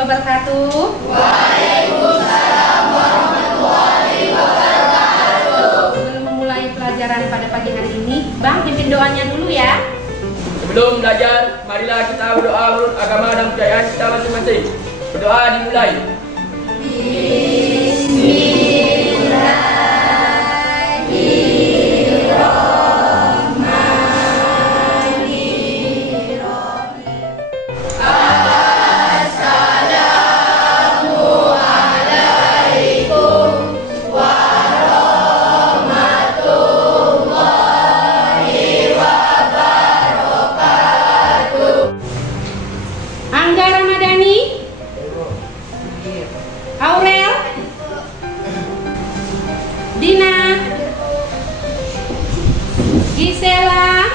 wabarakatuh. Waalaikumsalam warahmatullahi wabarakatuh. Sebelum memulai pelajaran pada pagi hari ini, Bang pimpin doanya dulu ya. Sebelum belajar, marilah kita berdoa menurut agama dan kepercayaan kita masing-masing. Berdoa dimulai. Angga Ramadhani, Aurel, Dina, Gisela,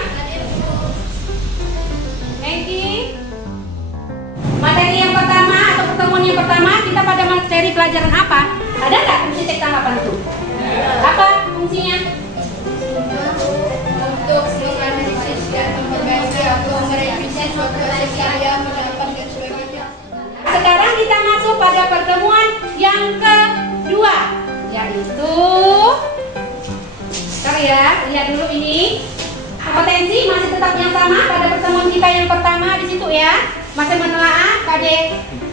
Egi. Materi yang pertama atau pertemuan yang pertama kita pada materi pelajaran apa? Ada nggak fungsi teks tanggapan itu? Apa fungsinya? Untuk menganalisis dan memperbaiki atau merevisi suatu karya, pendapat dan sebagainya. Sekarang kita masuk pada pertemuan yang kedua, yaitu ntar ya, lihat dulu ini kompetensi masih tetap yang sama pada pertemuan kita yang pertama di situ ya, masih menelaah KD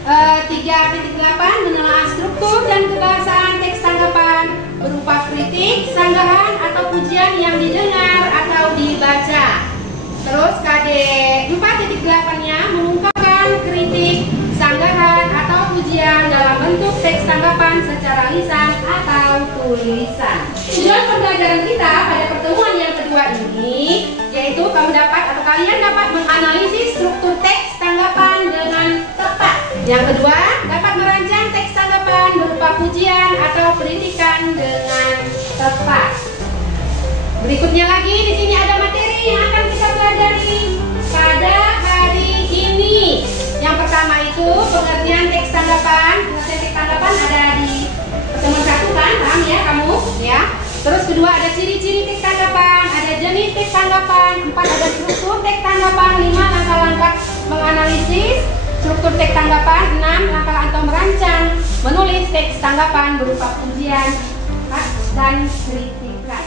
3.8 menelaah struktur dan kebahasaan teks tanggapan berupa kritik, sanggahan atau pujian yang didengar atau dibaca. Terus KD 4.8-nya mengungkapkan kritik, sanggahan atau pujian dalam bentuk teks tanggapan secara lisan atau tulisan. Tujuan pembelajaran kita pada pertemuan yang kedua ini yaitu kalian dapat menganalisis struktur teks tanggapan dengan tepat. Yang kedua, dapat merancang teks tanggapan berupa pujian atau kritikan dengan tepat. Berikutnya lagi di sini ada materi yang akan kita pelajari pada hari ini. Yang pertama itu pengertian teks tanggapan. Pengertian teks tanggapan ada di pertemuan satu kan, paham ya kamu? Ya. Terus kedua ada ciri-ciri teks tanggapan, ada jenis teks tanggapan, 4 ada struktur teks tanggapan, 5 langkah-langkah menganalisis struktur teks tanggapan, 6 langkah atau merancang menulis teks tanggapan berupa pujian dan kritikan.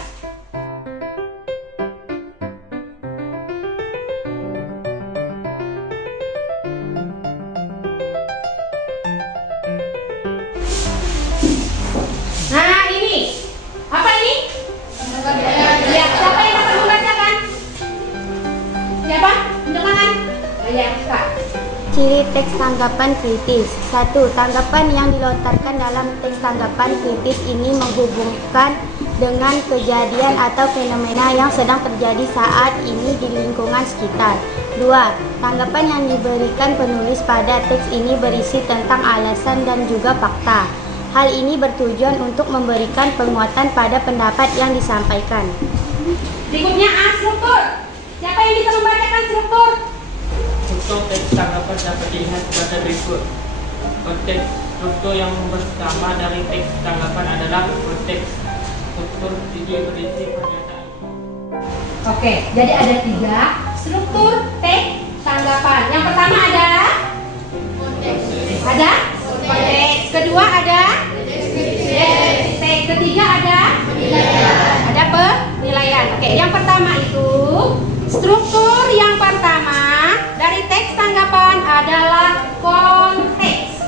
Nah ini, apa ini? Ya, siapa yang dapat membacakan? Siapa? Undangan? Ya, Kak. Ciri teks tanggapan kritis. 1. Tanggapan yang dilontarkan dalam teks tanggapan kritis ini menghubungkan dengan kejadian atau fenomena yang sedang terjadi saat ini di lingkungan sekitar. 2. Tanggapan yang diberikan penulis pada teks ini berisi tentang alasan dan juga fakta. Hal ini bertujuan untuk memberikan penguatan pada pendapat yang disampaikan. Berikutnya A, struktur. Siapa yang bisa membacakan struktur? Struktur teks tanggapan dapat dilihat pada berikut. Konteks struktur yang pertama dari teks tanggapan adalah konteks. Struktur ini berisi pernyataan. Oke, jadi ada 3 struktur teks tanggapan. Yang pertama ada konteks. Ada konteks. Kedua ada teks. Ketiga ada penilaian. Oke, yang pertama itu struktur yang pertama dari teks tanggapan adalah konteks.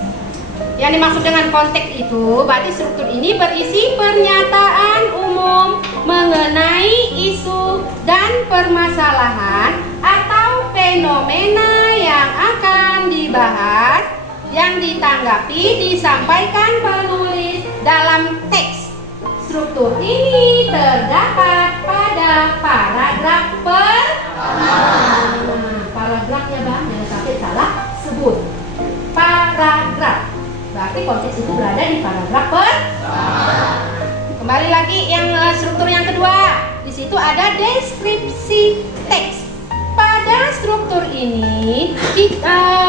Yang dimaksud dengan konteks itu berarti struktur ini berisi pernyataan umum mengenai isu dan permasalahan atau fenomena yang akan dibahas, yang ditanggapi, disampaikan penulis dalam teks. Struktur ini terdapat pada paragraf pertama. Paragrafnya Bang, jangan sampai salah sebut. Paragraf. Berarti konteks itu berada di paragraf pertama. Kembali lagi yang struktur yang kedua. Di situ ada deskripsi teks. Pada struktur ini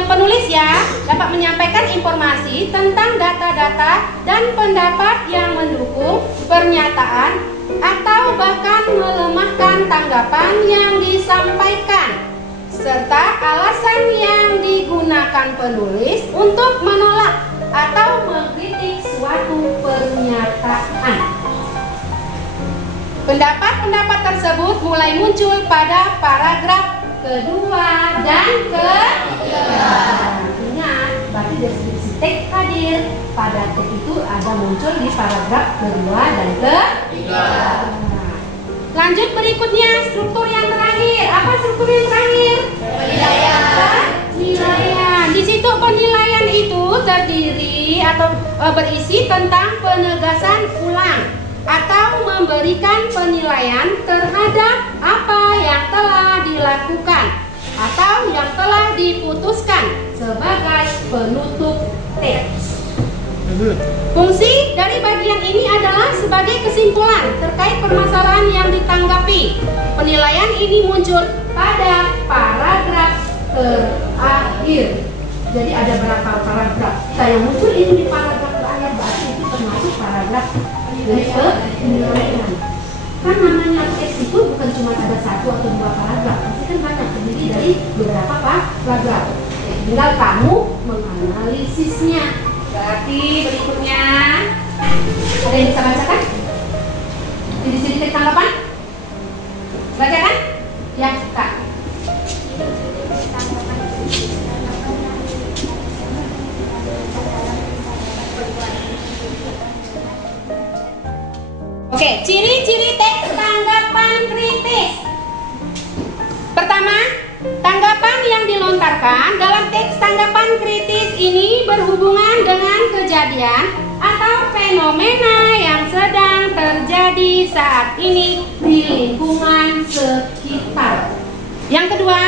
penulis ya dapat menyampaikan informasi tentang data-data dan pendapat yang mendukung pernyataan atau bahkan melemahkan tanggapan yang disampaikan serta alasan yang digunakan penulis untuk menolak Pendapat-pendapat tersebut mulai muncul pada paragraf kedua dan ketiga. Ingat, berarti deskripsi teks hadir pada teks itu ada muncul di paragraf kedua dan ketiga. Lanjut berikutnya, struktur yang terakhir. Apa struktur yang terakhir? Penilaian. Di situ penilaian itu terdiri atau berisi tentang penegasan ulang atau memberikan penilaian terhadap apa yang telah dilakukan atau yang telah diputuskan sebagai penutup teks. Fungsi dari bagian ini adalah sebagai kesimpulan terkait permasalahan yang ditanggapi. Penilaian ini muncul pada paragraf terakhir. Jadi ada berapa paragraf? Yang muncul ini di paragraf terakhir, berarti itu termasuk paragraf dari penilaian. Kan namanya teks itu bukan cuma ada satu atau dua paragraf, pasti kan banyak, terdiri dari beberapa paragraf. Tinggal kamu menganalisisnya. Berarti berikutnya ada yang bisa bacakan? Di sini teks tanggapan? Bacakan? Ya, Kak. Oke, ciri-ciri teks tanggapan kritis. Pertama, tanggapan yang dilontarkan dalam teks tanggapan kritis ini berhubungan dengan kejadian atau fenomena yang sedang terjadi saat ini di lingkungan sekitar. Yang kedua,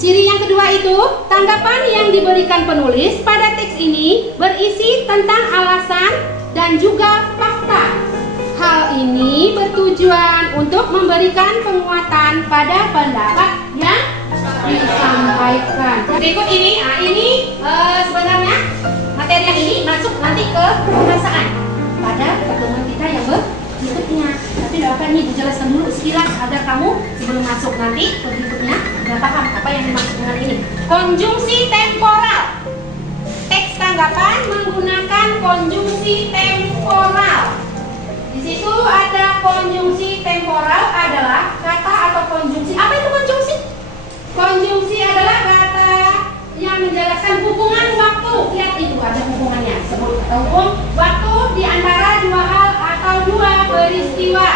ciri yang kedua itu, tanggapan yang diberikan penulis pada teks ini berisi tentang alasan dan juga fakta. Hal ini bertujuan untuk memberikan penguatan pada pendapat yang disampaikan. Berikut ini, sebenarnya materi yang ini masuk nanti ke pembahasan pada pertemuan kita yang berikutnya. Tapi tidak akan ini dijelaskan dulu sekilas agar kamu sebelum masuk nanti ke berikutnya sudah paham apa yang dimaksud dengan ini. Konjungsi temporal. Teks tanggapan menggunakan konjungsi temporal. Di situ ada konjungsi temporal adalah kata atau konjungsi. Apa itu konjungsi? Konjungsi adalah kata yang menjelaskan hubungan waktu. Lihat itu ada hubungannya. Sebut kata hukum waktu di antara dua hal atau dua peristiwa.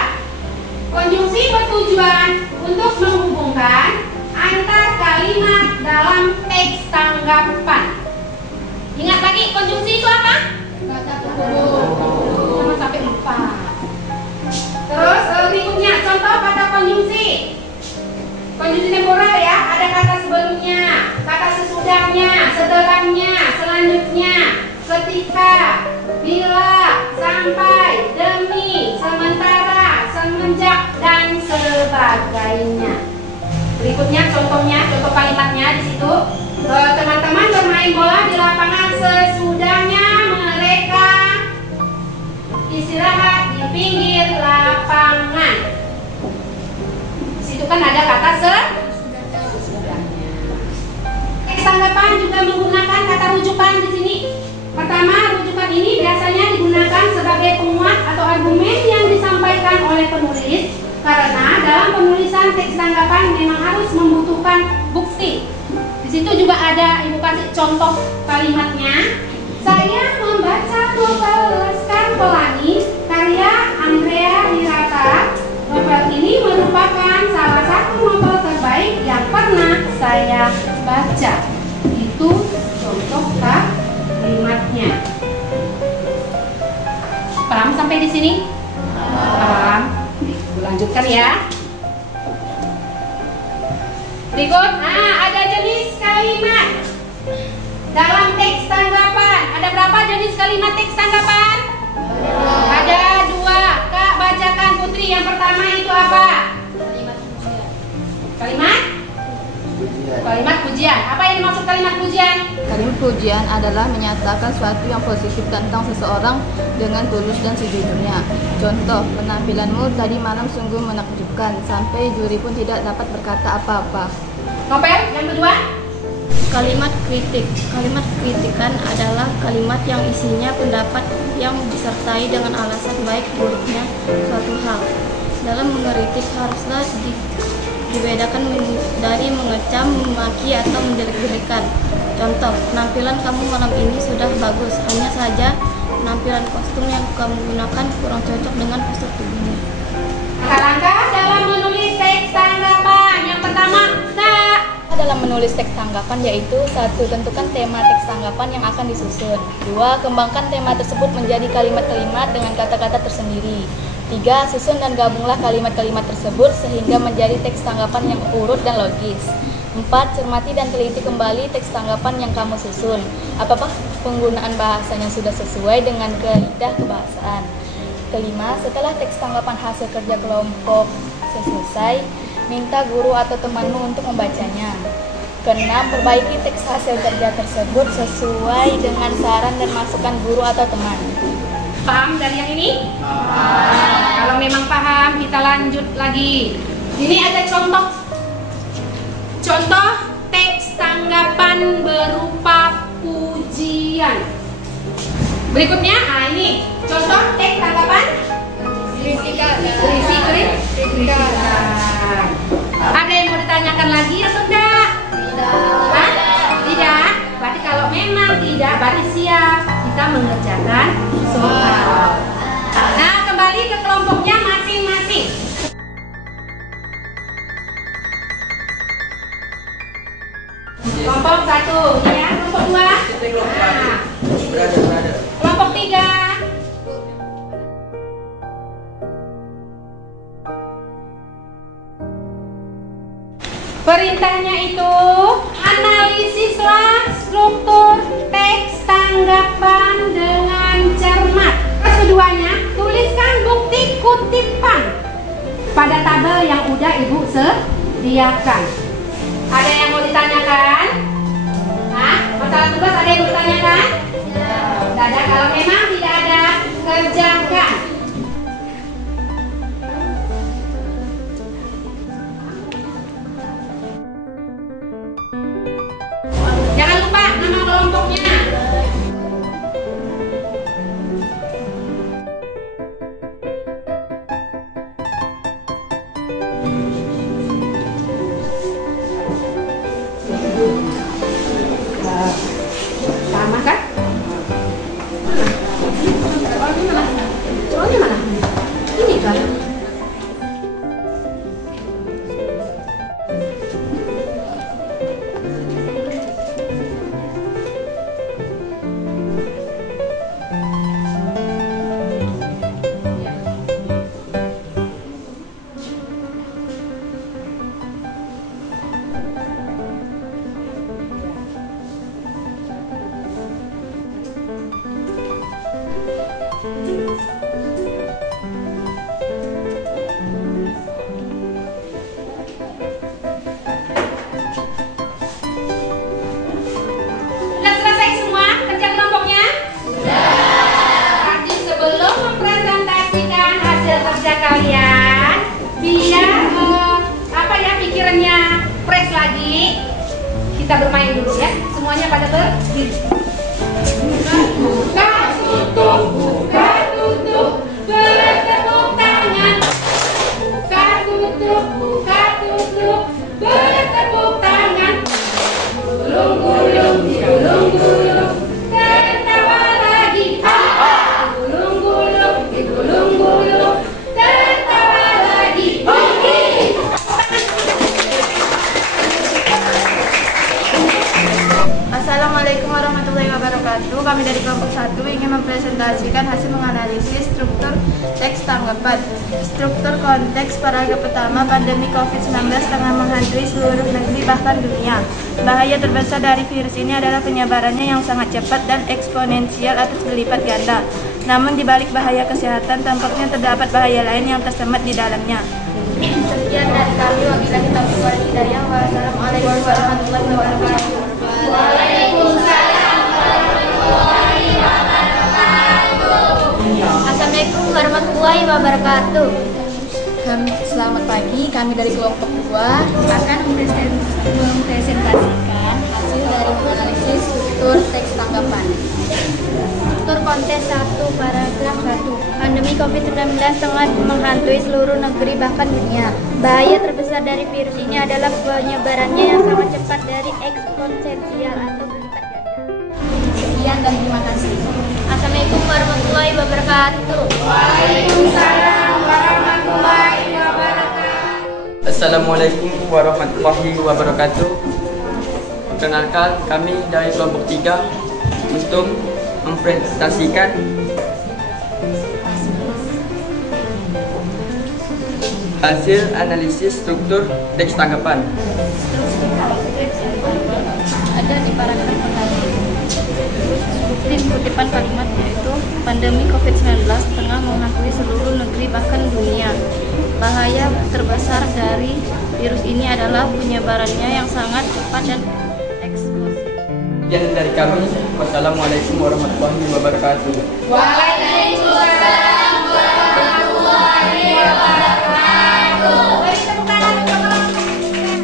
Konjungsi bertujuan untuk menghubungkan antar kalimat dalam teks tanggapan. Ingat lagi konjungsi itu apa? Kata hubung. Jangan sampai lupa. Terus berikutnya contoh kata konjungsi. Konjungsi temporal ya, ada kata sebelumnya, kata sesudahnya, setelahnya, selanjutnya, ketika, bila, sampai, demi, sementara, semenjak, dan sebagainya. Berikutnya contohnya, contoh kalimatnya di situ. Teman-teman bermain bola di lapangan sesudahnya mereka istirahat di pinggir lapangan. Di situ kan ada kata sesudahnya. Teks tanggapan juga menggunakan kata rujukan di sini. Pertama, rujukan ini biasanya digunakan sebagai penguat atau argumen yang disampaikan oleh penulis karena dalam penulisan teks tanggapan memang harus membutuhkan bukti. Di situ juga ada, Ibu kasih contoh kalimatnya. Saya membaca novel Laskar Pelangi karya Andrea Hirata. Novel ini merupakan salah satu novel terbaik yang pernah saya baca. Itu contoh kalimatnya. Paham sampai di sini? Paham. Lanjutkan ya. Berikut, ada jenis kalimat dalam teks tanggapan. Ada berapa jenis kalimat teks tanggapan? Ada dua. Kak, bacakan Putri. Yang pertama itu apa? Kalimat pujian. Apa yang dimaksud kalimat pujian? Kalimat pujian adalah menyatakan sesuatu yang positif tentang seseorang dengan tulus dan sejujurnya. Contoh, penampilanmu tadi malam sungguh menakjubkan, sampai juri pun tidak dapat berkata apa-apa. Novel, yang kedua? Kalimat kritik. Kalimat kritikan adalah kalimat yang isinya pendapat yang disertai dengan alasan baik buruknya suatu hal. dalam mengkritik haruslah dibedakan dari mengecam, memaki, atau menjelek-jelekan. Contoh, penampilan kamu malam ini sudah bagus, hanya saja penampilan kostum yang kamu gunakan kurang cocok dengan postur tubuhmu. Langkah-langkah dalam menulis teks tanggapan. Yang pertama, Kak. Dalam menulis teks tanggapan yaitu 1. Tentukan tema teks tanggapan yang akan disusun. 2. Kembangkan tema tersebut menjadi kalimat-kalimat dengan kata-kata tersendiri. 3. Susun dan gabunglah kalimat-kalimat tersebut sehingga menjadi teks tanggapan yang urut dan logis. 4. Cermati dan teliti kembali teks tanggapan yang kamu susun. Apakah penggunaan bahasanya sudah sesuai dengan kaidah kebahasaan? 5. Setelah teks tanggapan hasil kerja kelompok selesai, minta guru atau temanmu untuk membacanya. 6. Perbaiki teks hasil kerja tersebut sesuai dengan saran dan masukan guru atau teman. Paham dari yang ini? Kalau memang paham, kita lanjut lagi. Ini ada contoh teks tanggapan berupa pujian. Berikutnya, ini contoh teks tanggapan kritikan. Ada yang mau ditanyakan lagi atau enggak? Tidak. Berarti kalau memang tidak, berarti siap kita mengerjakan soal. Nah, kembali ke kelompoknya masing-masing. Kelompok 1, ya. Kelompok 2. Nah. Kelompok 3. Perintahnya itu analisislah struktur teks tanggapan dengan cermat. Keduanya, tuliskan bukti kutipan pada tabel yang udah Ibu sediakan. Ada yang mau ditanyakan? Nah, masalah tugas ada yang mau ditanyakan? Tidak ada. Kalau memang tidak ada, kerjakan. Jangan lupa nama kelompoknya. Sama kan? Soalnya mana? Ini kan? Sudah selesai semua kerja kelompoknya? Nanti sebelum mempresentasikan hasil kerja kalian, biar pikirannya fresh lagi, kita bermain dulu ya. Semuanya pada berdiri. Buka tutup, bertepuk tangan. Buka tutup, bertepuk tangan. Gulung-gulung, gulung-gulung, tertawa lagi. Gulung-gulung, gulung-gulung, tertawa lagi. Assalamualaikum warahmatullahi wabarakatuh. Kami dari kelompok 1 ingin mempresentasikan hasil menganalisis struktur teks tanggapan. Struktur konteks paragraf pertama, pandemi COVID-19 tengah menghantui seluruh negeri bahkan dunia. Bahaya terbesar dari virus ini adalah penyebarannya yang sangat cepat dan eksponensial atas berlipat ganda. Namun di balik bahaya kesehatan tampaknya terdapat bahaya lain yang tersemat di dalamnya. Sekian dari kami, wabillahi taufiq wal hidayah. Wassalamualaikum warahmatullahi wabarakatuh. Waalaikumsalam warahmatullahi wabarakatuh. Assalamualaikum warahmatullahi wabarakatuh. Selamat pagi, kami dari kelompok 2 akan mempresentasikan hasil dari menganalisis struktur teks tanggapan. Struktur konteks 1, paragraf 1. Pandemi COVID-19 tengah menghantui seluruh negeri bahkan dunia. Bahaya terbesar dari virus ini adalah penyebarannya yang sangat cepat dari eksponensial atau berlipat ganda. Sekian dan terima kasih. Assalamualaikum warahmatullahi wabarakatuh. Waalaikumsalam warahmatullahi wabarakatuh. Assalamualaikum warahmatullahi wabarakatuh. Perkenalkan, kami dari kelompok 3 untuk mempresentasikan hasil analisis struktur teks tanggapan. Ada di paragraf pertama. Di kutipan kalimat yaitu pandemi COVID-19 tengah menghantui seluruh negeri bahkan dunia. Bahaya terbesar dari virus ini adalah penyebarannya yang sangat cepat dan eksplosif. Sekian dari kami. Wassalamualaikum warahmatullahi wabarakatuh. Waalaikumsalam warahmatullahi wabarakatuh. Beri tepuk tangan untuk kelompok 3.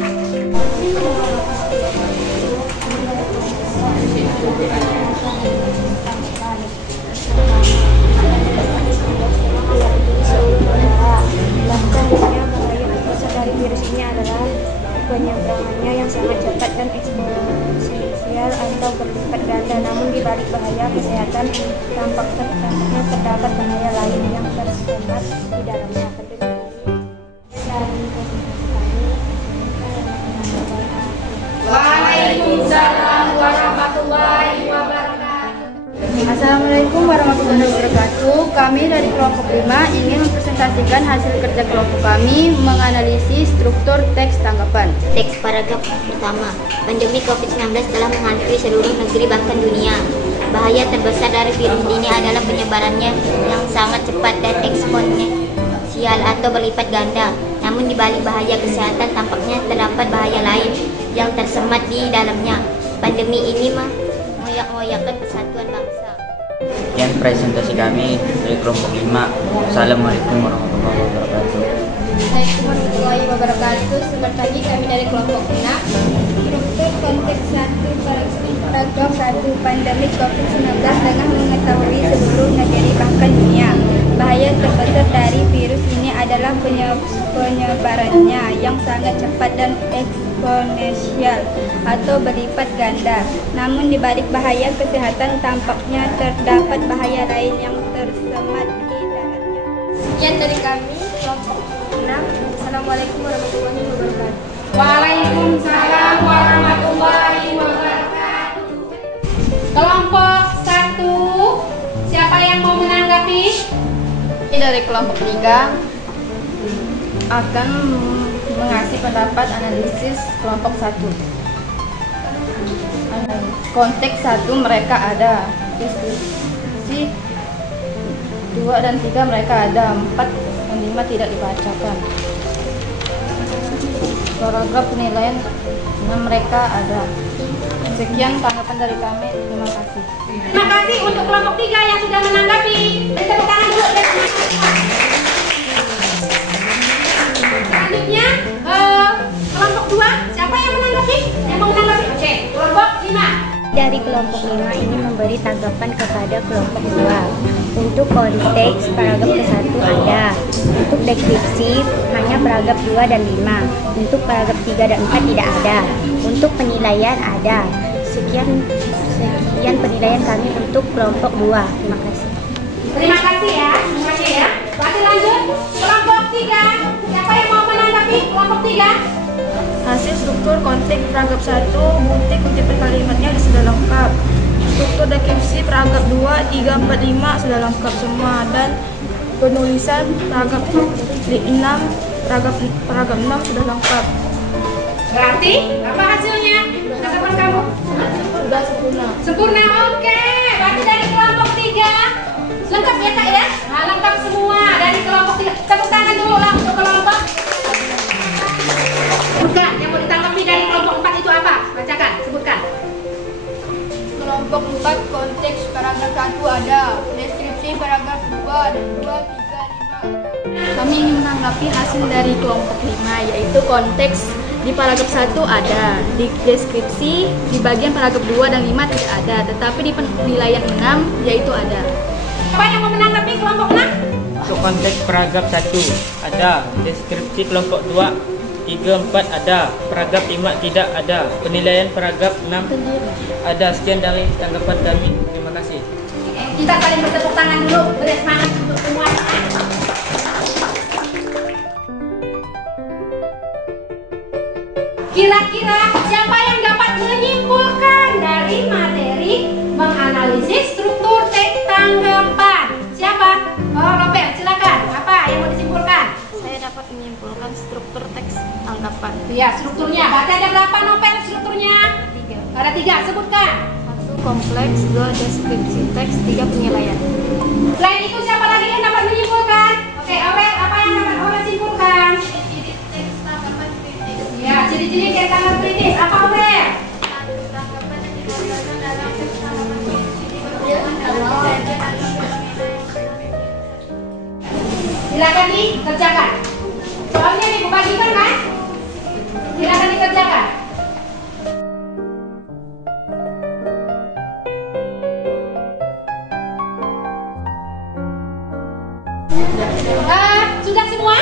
Bahkan dunia, bahaya terbesar dari virus ini adalah penyebarannya yang sangat cepat dan eksponensial atau berlipat ganda. Namun di balik bahaya kesehatan tampaknya terdapat bahaya lain yang tersemat di dalamnya. Waalaikumsalam warahmatullahi wabarakatuh. Assalamualaikum warahmatullahi wabarakatuh. Kami dari kelompok 5 ingin mempresentasikan hasil kerja kelompok kami menganalisis struktur teks tanggapan. Teks paragraf pertama. Pandemi COVID-19 telah menghantui seluruh negeri bahkan dunia. Bahaya terbesar dari virus ini adalah penyebarannya yang sangat cepat dan eksponensial atau berlipat ganda. Namun di balik bahaya kesehatan tampaknya terdapat bahaya lain yang tersemat di dalamnya. Pandemi ini mengoyak-ngoyakkan persatuan bangsa. Sekian presentasi kami dari kelompok 5. Assalamualaikum warahmatullahi wabarakatuh. Assalamualaikum warahmatullahi wabarakatuh. Selamat pagi, kami dari kelompok 6. Struktur konteks 1 paragraf 1. Pandemi COVID-19 tengah mengetahui seluruh negeri bahkan dunia. Bahaya terbesar dari virus ini adalah penyebarannya yang sangat cepat dan eksponensial atau berlipat ganda. Namun di balik bahaya kesehatan tampaknya terdapat bahaya lain yang tersemat di dalamnya. Sekian dari kami, kelompok 6. Assalamualaikum warahmatullahi wabarakatuh. Waalaikumsalam warahmatullahi wabarakatuh. Kelompok 1, siapa yang mau menanggapi? Dari kelompok 3 akan mengasih pendapat analisis kelompok 1. Konteks 1 mereka ada, deskripsi 2 dan 3 mereka ada, 4 dan 5 tidak dibacakan. Paragraf penilaian 6 mereka ada. Sekian tanggapan dari kami, terima kasih. Terima kasih untuk kelompok 3 yang sudah menanggapi. Beri tepuk tangan dulu. Selanjutnya kelompok 2, siapa yang menanggapi? Yang mau menanggapi? Oke, kelompok 5. Dari kelompok 5 ini memberi tanggapan kepada kelompok 2. Untuk konteks paragraf ke-1 ada. Untuk deskripsi hanya paragraf 2 dan 5. Untuk paragraf 3 dan 4 tidak ada. Untuk penilaian ada. Sekian penilaian kami untuk kelompok 2. Terima kasih. Terima kasih ya, semuanya ya. Masih lanjut, kelompok 3. Siapa yang mau menanggapi kelompok 3? Hasil struktur konteks paragraf 1, bukti kutipan kalimatnya sudah lengkap. Struktur deskripsi paragraf 2, 3, 4, 5 sudah lengkap semua. Dan penulisan paragraf 6, paragraf 6 sudah lengkap. Berarti apa hasilnya? Tanggapan kamu? Sudah sempurna. Sempurna, oke. Berarti dari kelompok 3 lengkap ya Kak ya? Nah, lengkap semua dari kelompok 3. Tepuk tangan dulu lah untuk kelompok. Sebutkan yang mau ditanggapi dari kelompok 4 itu apa? Bacakan, sebutkan. Kelompok 4 konteks paragraf 1 ada. Deskripsi paragraf 2 dan 2, 3, 5 ada. Kami ingin menanggapi hasil dari kelompok 5, yaitu konteks di paragraf 1 ada, di deskripsi di bagian paragraf 2 dan 5 tidak ada, tetapi di penilaian 6 yaitu ada. Siapa yang mau menanggapi kelompok 6? Untuk konteks paragraf 1 ada, deskripsi kelompok 2, 3, 4 ada, paragraf 5 tidak ada, penilaian paragraf 6 ada. Sekian dari tanggapan kami. Terima kasih. Kita saling bertepuk tangan dulu, beri semangat untuk semuanya. Kira-kira siapa yang dapat menyimpulkan dari materi menganalisis struktur teks tanggapan? Siapa? Oh, Robert, silakan. Apa yang mau disimpulkan? Saya dapat menyimpulkan struktur teks tanggapan. Ya, strukturnya. Berarti ada berapa novel strukturnya? 3. Ada 3, sebutkan. 1 kompleks, 2 deskripsi teks, 3 penilaian. Selain itu siapa lagi yang dapat menyimpulkan? Oke, Aurel, apa yang dapat Aurel simpulkan? Ciri-ciri teks tanggapan kritis. Ya, ciri-ciri teks tanggapan kritis. Apa Aurel? Tanggapan yang dilontarkan dalam teks tanggapan kritis diperlukan dalam kejadian atau Silakan dikerjakan. Soalnya dibagikan kan? Silakan dikerjakan. Sudah semua?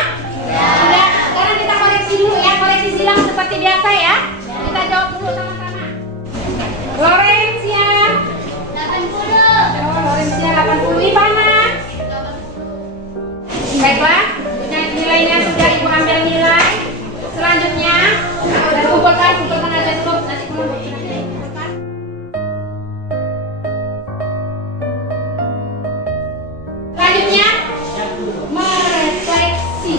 Sudah. Sekarang kita koreksi dulu ya, koreksi silang seperti biasa ya. Kita jawab dulu sama-sama. Lorencia 80. Oh, Lorencia 80. Ivana. Baiklah, nilainya sudah Ibu ambil nilai. Selanjutnya, dan kumpulkan aja dulu. Nanti kumpulkan. Selanjutnya, merefleksi.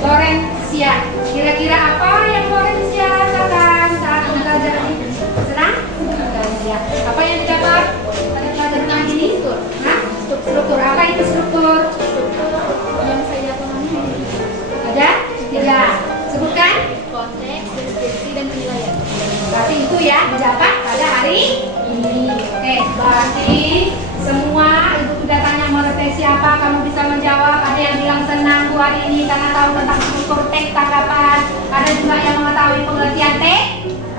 Lorencia, kira-kira apa yang Lorencia rasakan saat mempelajari? Senang? Ya. Apa yang didapat pada pelajaran ini? Nah, struktur. Apa itu struktur? yang saya pahami Ada? Tidak. Sebutkan. konteks, deskripsi, dan penilaian. Berarti itu ya didapat pada hari ini. Oke, berarti semua ibu sudah tanya merefleksi apa, kamu bisa menjawab. Ada yang bilang senang Bu hari ini karena tahu tentang struktur teks tanggapan. Ada juga yang mengetahui pengertian teks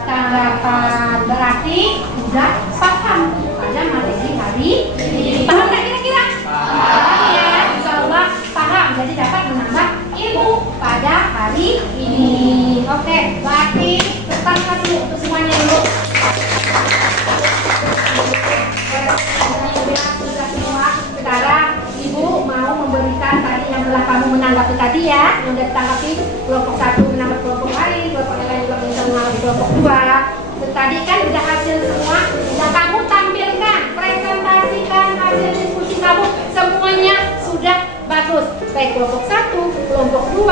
tanggapan. Berarti sudah paham pada materi hari ini. Paham nggak kira-kira? Paham ya, insya Allah paham. Jadi dapat menambah ilmu pada hari ini. Oke, berarti tepuk kasih untuk semuanya dulu. Sudah semua. Sekarang Ibu mau memberikan tadi yang telah kamu menanggapi tadi ya, yang sudah ditanggapi kelompok 1 menanggapi kelompok lain, kelompok yang lain juga bisa menanggapi kelompok 2. Tadi kan sudah hasil semua, sudah kamu tampilkan, presentasikan hasil diskusi kamu, semuanya sudah bagus. Baik kelompok 1, kelompok 2,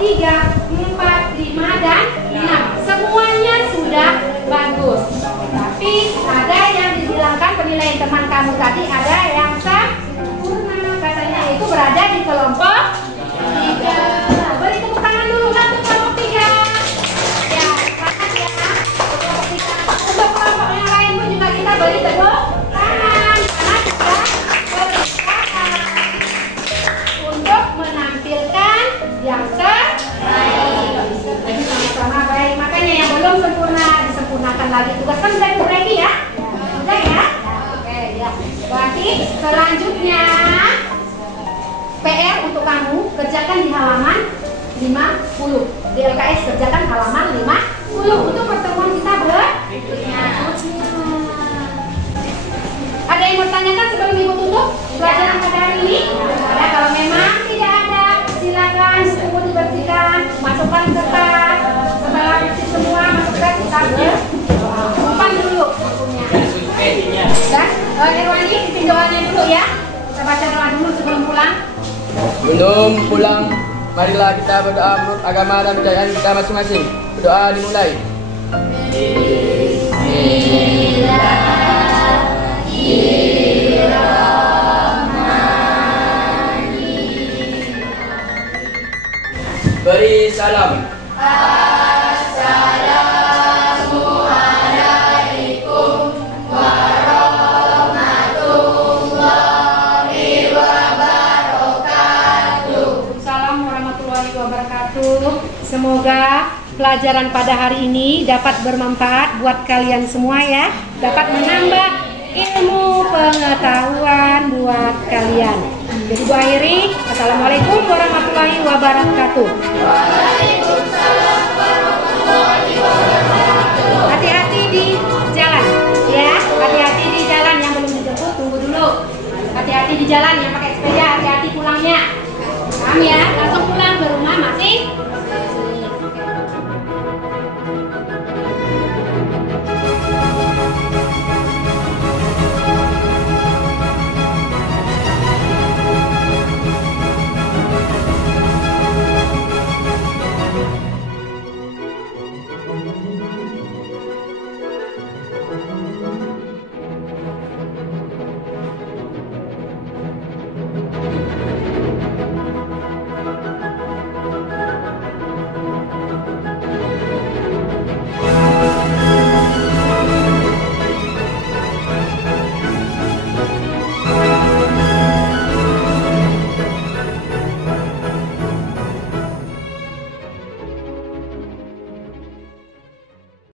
3, 4, 5, dan 6. Semuanya sudah bagus. Tapi ada yang dihilangkan penilaian teman kamu tadi, ada yang sempurna. Katanya itu berada di kelompok 3. Beri tepuk tangan dulu untuk kelompok 3. Ya, semangat ya. Kelompok 3. Untuk kelompok yang lain pun juga kita beri tepuk tangan. Karena kita berusaha untuk menampilkan yang terbaik. Jadi sama-sama baik. Makanya yang belum sempurna disempurnakan lagi. Tugas kan sudah lagi ya? Sudah ya? Oke ya. Berarti selanjutnya PR untuk kamu kerjakan di halaman 50. Di LKS kerjakan halaman 50 untuk pertemuan kita berikutnya. Ada yang bertanyakan sebelum Ibu tutup pelajaran pada hari ini? Ada. Kalau memang tidak ada, silakan buku dibersihkan, masukkan ke tas. Setelah bersih semua, masuk ke tas, kita simpan dulu bukunya. Dan Irwani, pimpin doanya dulu ya. Kita baca doa dulu sebelum pulang. Sebelum pulang, marilah kita berdoa menurut agama dan kepercayaan kita masing-masing. Berdoa dimulai. Beri salam. Assalamualaikum warahmatullahi wabarakatuh. Semoga pelajaran pada hari ini dapat bermanfaat buat kalian semua ya. Dapat menambah ilmu pengetahuan buat kalian. Jadi Bu akhiri, Assalamualaikum warahmatullahi wabarakatuh.